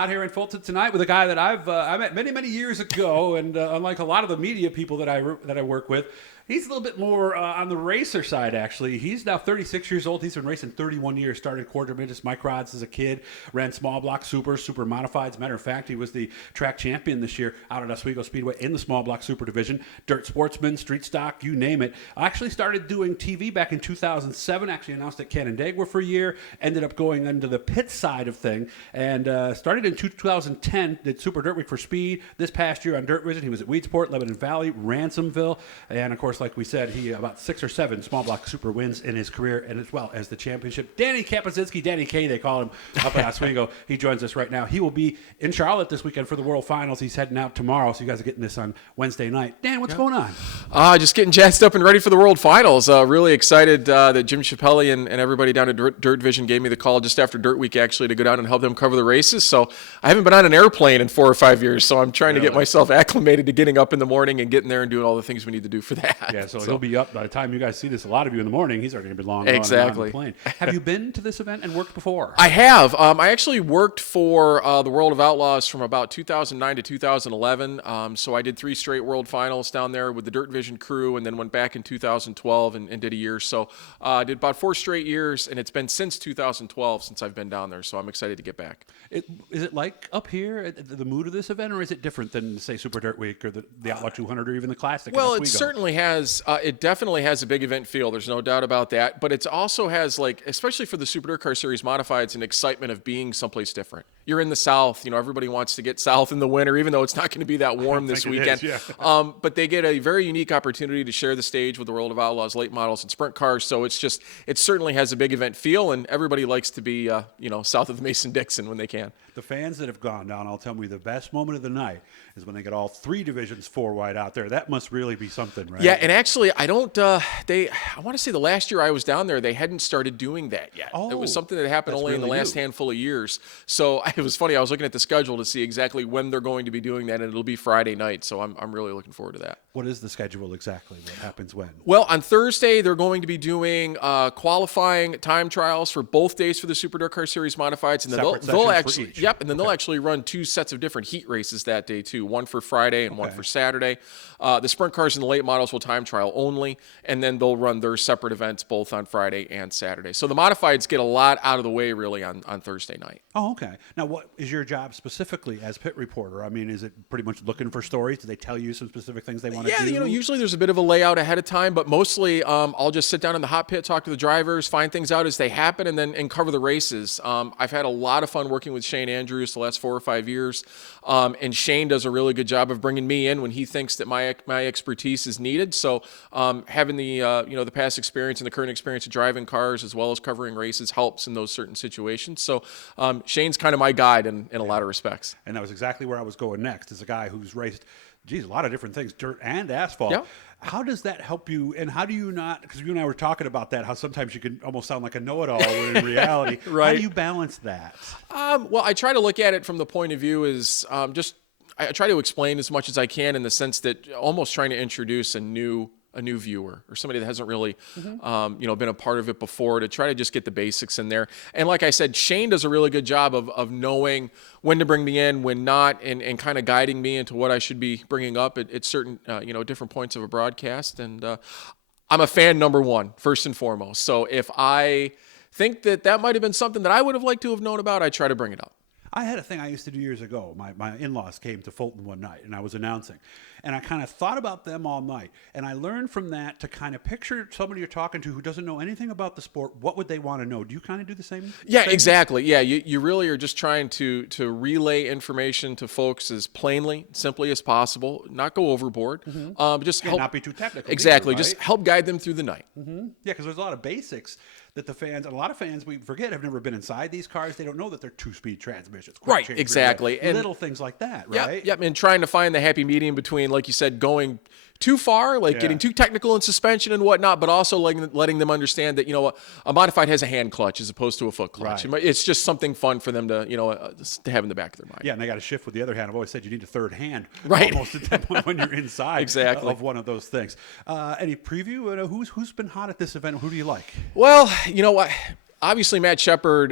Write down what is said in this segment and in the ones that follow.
Out here in Fulton tonight with a guy that I met many years ago, and unlike a lot of the media people that I work with, he's a little bit more on the racer side, actually. He's now 36 years old. He's been racing 31 years, started quarter midgets, microds as a kid, ran small block super modifieds. Matter of fact, he was the track champion this year out at Oswego Speedway in the small block super division. Dirt sportsman, street stock, you name it. I actually started doing TV back in 2007, actually announced at Canandaigua for a year, ended up going into the pit side of thing, and started in 2010, did Super Dirt Week for Speed. This past year on Dirt Vision, he was at Weedsport, Lebanon Valley, Ransomville, and of course, like we said, he about 6 or 7 small block super wins in his career, and as well as the championship. Danny Kapuscinski, Danny K, they call him, up at Oswego. He joins us right now. He will be in Charlotte this weekend for the World Finals. He's heading out tomorrow, so you guys are getting this on Wednesday night. Dan, what's going on? Just getting jazzed up and ready for the World Finals. Really excited that Jim Chappelli and everybody down at Dirt Vision gave me the call just after Dirt Week, actually, to go down and help them cover the races. So I haven't been on an airplane in 4 or 5 years, so I'm trying to get myself acclimated to getting up in the morning and getting there and doing all the things we need to do for that. Yeah, so he'll be up by the time you guys see this. A lot of you in the morning, he's already going to be long gone on the plane. Have you been to this event and worked before? I have. I actually worked for the World of Outlaws from about 2009 to 2011. So I did 3 straight World Finals down there with the Dirt Vision crew, and then went back in 2012 and did a year. So I did about 4 straight years, and it's been since 2012 since I've been down there. So I'm excited to get back. Is it like up here, the mood of this event, or is it different than, say, Super Dirt Week or the Outlaw 200 or even the Classic? Well, it certainly has. It definitely has a big event feel. There's no doubt about that. But it also has, like, especially for the Super Dirt Car Series Modifieds, an excitement of being someplace different. You're in the South. You know, everybody wants to get south in the winter, even though it's not going to be that warm this weekend. But they get a very unique opportunity to share the stage with the World of Outlaws late models and sprint cars. So it certainly has a big event feel, and everybody likes to be, south of the Mason-Dixon when they can. The fans that have gone down, I'll tell you, the best moment of the night is when they get all 3 divisions 4 wide out there. That must really be something, right? Yeah, and actually, I want to say the last year I was down there, they hadn't started doing that yet. It was something that happened only in the last handful of years. So it was funny. I was looking at the schedule to see exactly when they're going to be doing that, and it'll be Friday night. So I'm really looking forward to that. What is the schedule exactly? What happens when? Well, on Thursday, they're going to be doing qualifying time trials for both days for the Super Dirt Car Series Modifieds, and then they'll actually they'll actually run 2 sets of different heat races that day too. One for Friday and one for Saturday. The sprint cars and the late models will time trial only, and then they'll run their separate events both on Friday and Saturday. So the modifieds get a lot out of the way really on Thursday night. Oh, okay. Now, what is your job specifically as pit reporter? I mean, is it pretty much looking for stories? Do they tell you some specific things they want to do? Yeah, usually there's a bit of a layout ahead of time, but mostly I'll just sit down in the hot pit, talk to the drivers, find things out as they happen, and cover the races. I've had a lot of fun working with Shane Andrews the last 4 or 5 years, and Shane does a really good job of bringing me in when he thinks that my expertise is needed. So having the past experience and the current experience of driving cars as well as covering races helps in those certain situations. So Shane's kind of my guide in a lot of respects. And that was exactly where I was going next, as a guy who's raced, a lot of different things, dirt and asphalt. Yeah. How does that help you, and how do you not, because you and I were talking about that, how sometimes you can almost sound like a know-it-all when in reality. Right. How do you balance that? Well, I try to look at it from the point of view is I try to explain as much as I can, in the sense that almost trying to introduce a new viewer or somebody that hasn't really, been a part of it before, to try to just get the basics in there. And like I said, Shane does a really good job of knowing when to bring me in, when not, and kind of guiding me into what I should be bringing up at certain, different points of a broadcast. And I'm a fan, number one, first and foremost. So if I think that might have been something that I would have liked to have known about, I try to bring it up. I had a thing I used to do years ago. My in-laws came to Fulton one night, and I was announcing. And I kind of thought about them all night. And I learned from that to kind of picture somebody you're talking to who doesn't know anything about the sport. What would they want to know? Do you kind of do the same Yeah, thing? exactly. Yeah, you really are just trying to relay information to folks as plainly, simply as possible, not go overboard. Just help. Not be too technical. Exactly. Either, right? Just help guide them through the night. Yeah, because there's a lot of basics that the fans, and a lot of fans, we forget, have never been inside these cars. They don't know that they're 2-speed transmissions. Right, exactly. And little things like that, right? Yep, and trying to find the happy medium between, like you said, going too far, getting too technical in suspension and whatnot, but also letting them understand that, a modified has a hand clutch as opposed to a foot clutch. Right. It's just something fun for them to, to have in the back of their mind. Yeah, and they got to shift with the other hand. I've always said you need a third hand almost at that point when you're inside of one of those things. Any preview? Who's been hot at this event? Who do you like? Well, you know what? Obviously, Matt Shepard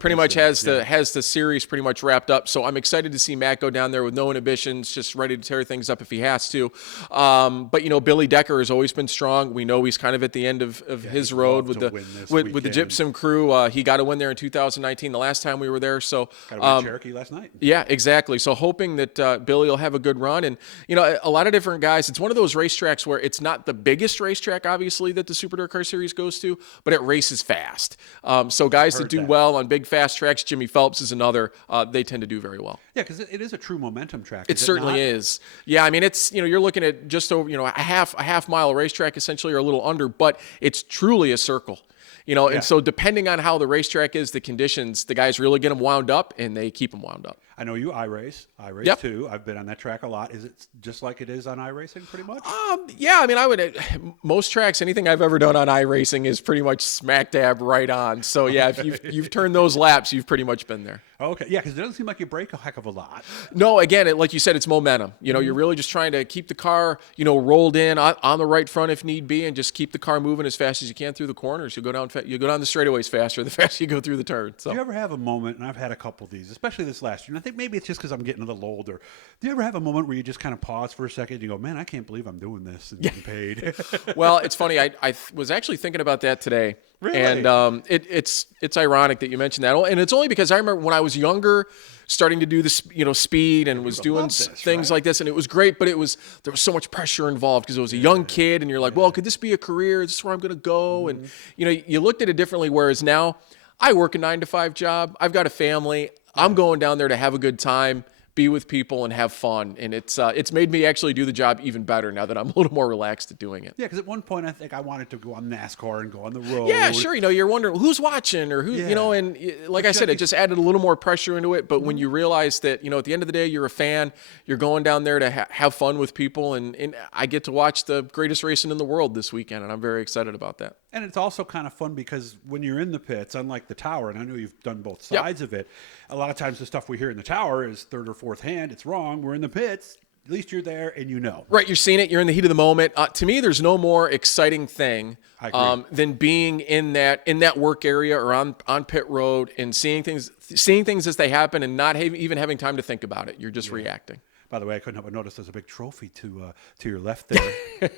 pretty much has the series pretty much wrapped up. So I'm excited to see Matt go down there with no inhibitions, just ready to tear things up if he has to. But Billy Decker has always been strong. We know he's kind of at the end of his road with the Gypsum crew. He got a win there in 2019, the last time we were there. So got a win Cherokee last night. Yeah, exactly. So hoping that Billy will have a good run, and a lot of different guys. It's one of those racetracks where it's not the biggest racetrack, obviously, that the Super Dirt Car Series goes to, but it races fast. So guys that do well on big fast tracks, Jimmy Phelps is another. They tend to do very well. Yeah, because it is a true momentum track. It certainly is. Yeah, I mean it's you're looking at just over a half mile racetrack essentially, or a little under, but it's truly a circle. And so depending on how the racetrack is, the conditions, the guys really get them wound up, and they keep them wound up. I know you iRace. I race too. I've been on that track a lot. Is it just like it is on iRacing pretty much? Yeah, I mean, most tracks, anything I've ever done on iRacing is pretty much smack dab right on. So yeah, if you've turned those laps, you've pretty much been there. Okay, yeah, because it doesn't seem like you break a heck of a lot. No, again, like you said, it's momentum. You're really just trying to keep the car, rolled in on the right front if need be, and just keep the car moving as fast as you can through the corners. You go down the straightaways faster the faster you go through the turn. So. Do you ever have a moment, and I've had a couple of these, especially this last year, and I think maybe it's just because I'm getting a little older. Do you ever have a moment where you just kind of pause for a second and you go, man, I can't believe I'm doing this and getting paid? Well, it's funny. I was actually thinking about that today. Really? And it's ironic that you mentioned that. And it's only because I remember when I was younger, starting to do this, speed and was doing things like this, and it was great, but there was so much pressure involved because it was a young kid, and you're like, well, could this be a career? Is this where I'm going to go? And you looked at it differently. Whereas now, I work a 9-to-5 job. I've got a family. I'm going down there to have a good time, be with people, and have fun. And it's made me actually do the job even better now that I'm a little more relaxed at doing it. Yeah, because at one point I think I wanted to go on NASCAR and go on the road. Yeah, sure. You're wondering who's watching or who, and like I said, it just added a little more pressure into it. But when you realize that, at the end of the day, you're a fan, you're going down there to have fun with people, and I get to watch the greatest racing in the world this weekend, and I'm very excited about that. And it's also kind of fun because when you're in the pits, unlike the tower, and I know you've done both sides of it, a lot of times the stuff we hear in the tower is third or fourth hand. It's wrong. We're in the pits. At least you're there and you know. Right, you're seeing it. You're in the heat of the moment. To me, there's no more exciting thing than being in that work area or on pit road and seeing things as they happen and not even having time to think about it. You're just reacting. By the way, I couldn't help but notice there's a big trophy to your left there. Here,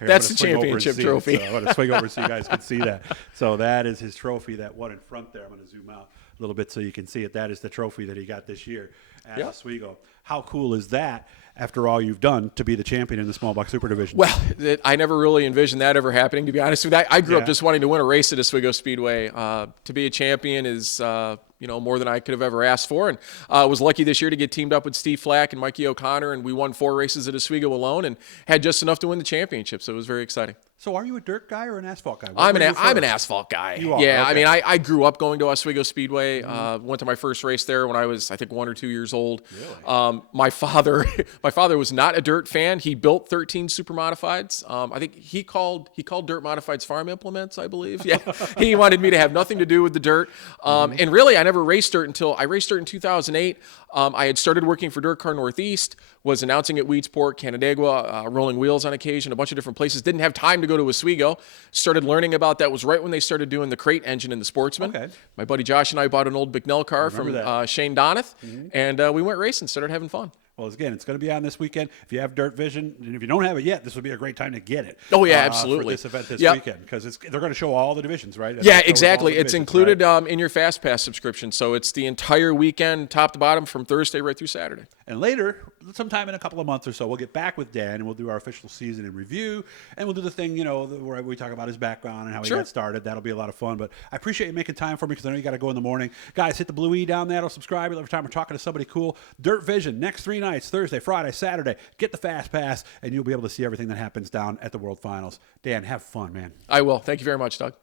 That's the championship trophy. So I'm going to swing over so you guys can see that. So that is his trophy, that one in front there. I'm going to zoom out a little bit so you can see it. That is the trophy that he got this year at Oswego. How cool is that, after all you've done, to be the champion in the small block super division? Well, I never really envisioned that ever happening, to be honest with you. I grew up just wanting to win a race at Oswego Speedway. To be a champion is more than I could have ever asked for. And I was lucky this year to get teamed up with Steve Flack and Mikey O'Connor, and we won 4 races at Oswego alone and had just enough to win the championship. So it was very exciting. So are you a dirt guy or an asphalt guy? I'm an asphalt guy. You are? Yeah, okay. I mean, I grew up going to Oswego Speedway. Went to my first race there when I was, I think, 1 or 2 years old. Really? My father was not a dirt fan. He built 13 super modifieds. I think he called dirt modifieds farm implements, I believe. Yeah, he wanted me to have nothing to do with the dirt. And really, I never raced dirt until I raced dirt in 2008. I had started working for Dirt Car Northeast, was announcing at Weedsport, Canandaigua, Rolling Wheels on occasion, a bunch of different places. Didn't have time to go to Oswego. Started learning about that. Was right when they started doing the crate engine in the Sportsman. Okay. My buddy Josh and I bought an old Bicknell car from Shane Donath, and we went racing, started having fun. Well, again, it's going to be on this weekend. If you have Dirt Vision, and if you don't have it yet, this would be a great time to get it. Oh, yeah, absolutely. For this event this weekend, because they're going to show all the divisions, right? Yeah, exactly. It's included in your Fast Pass subscription, so it's the entire weekend, top to bottom, from Thursday right through Saturday. And later, sometime in a couple of months or so, we'll get back with Dan, and we'll do our official season in review, and we'll do the thing, where we talk about his background and how he got started. That'll be a lot of fun. But I appreciate you making time for me because I know you got to go in the morning. Guys, hit the blue E down there. It'll subscribe every time we're talking to somebody cool. Dirt Vision, next 3 nights, Thursday, Friday, Saturday. Get the Fast Pass, and you'll be able to see everything that happens down at the World Finals. Dan, have fun, man. I will. Thank you very much, Doug.